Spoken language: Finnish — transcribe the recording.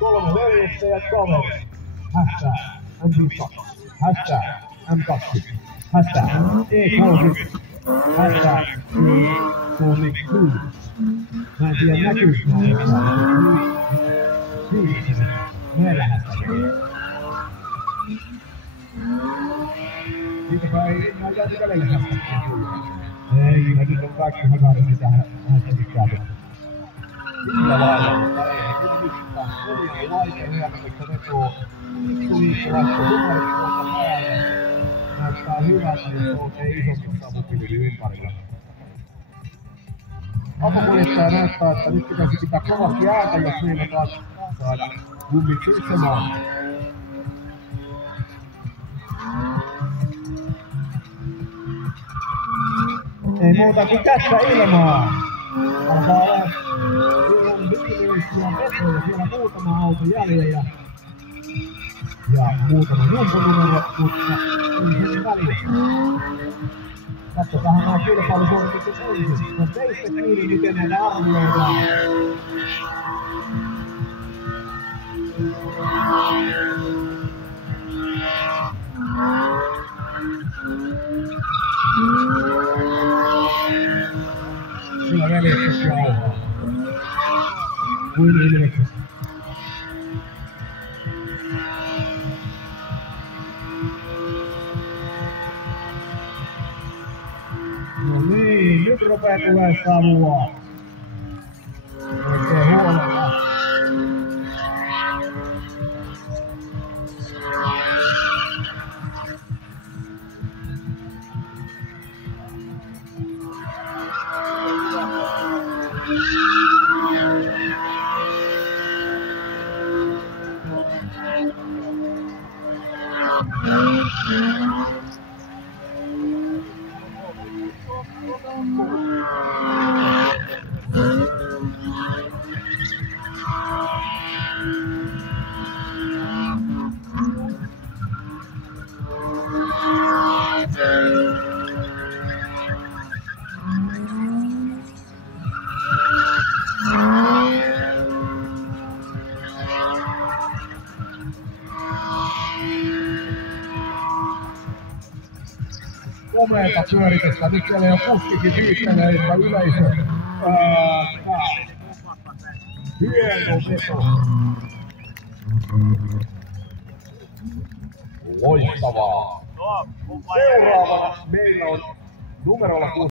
3 veljettä ja kaveri. Hästää M5, hästää M2, hästää E30, hästää E36. Mä en tiedä näkyykö näin. Meillä hästää. Siitäpä ei ihan jälkeen hästää. Ei, kyllä nyt on kaikki hyvää, tähän hästätikään. Sillä lailla, ei mitään. Se on vaikea hyökkäystä vetoo. Vittu liikkalaista numerit tuolta päälle. Näyttää hyvältä, jos ei isompi savupilvi ympärillä. Apukuljettaja näyttää, että nyt pitäisi pitää kovasti ääntä, jos meillä taas saada kummit suitsemaan. Ei muuta kuin kättä ilmaa. Alkaa olla, siellä on hyvinvointia vetoja, siellä on muutama auto jäljellä ja muutama numero, mutta ei sen väliä. Katsotaan nämä kilpailusuoritukset ensin. Se on teistä kiinni, miten näitä arvioidaan. Kyllä veljeksessä jauhaa. Kuin Ilveksessä. No niin, nyt rupee tulee savua. Oikein huolella. Komeeta pyöritettä. Nyt siellä jo kuskikin viittelee, että yleisö. Hieno veto. Loistavaa. Seuraavana meillä on numerolla 6.